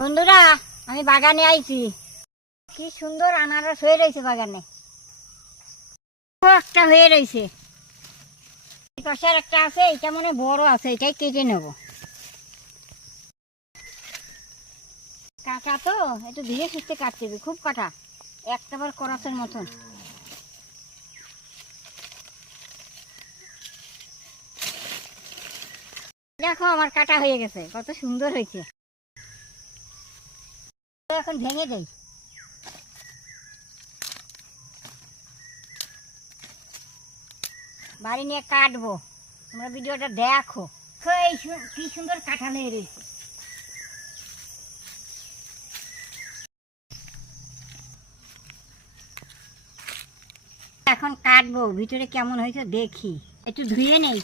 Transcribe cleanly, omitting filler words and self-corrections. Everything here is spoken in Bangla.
বন্ধুরা, আমি বাগানে আইছি। কি সুন্দর আনারস হয়ে রয়েছে বাগানে। একটা হয়ে রয়েছে, পাশের একটা আছে, এটা মনে বড় আছে, এটাই কেটে নেব। কাটা তো একটু ধীরে সুস্থে কাটতে হবে, খুব কাটা, একটাবার করাসের মতন। দেখো আমার কাটা হয়ে গেছে, কত সুন্দর হয়েছে। এখন ভেঙে দেই। বাড়ি নিয়ে কাটবো, তোমরা ভিডিওটা দেখো। কি সুন্দর কাঁঠাল হয়ে রয়েছে। এখন কাটবো, ভিতরে কেমন হয়েছে দেখি, একটু ধুয়ে নেই।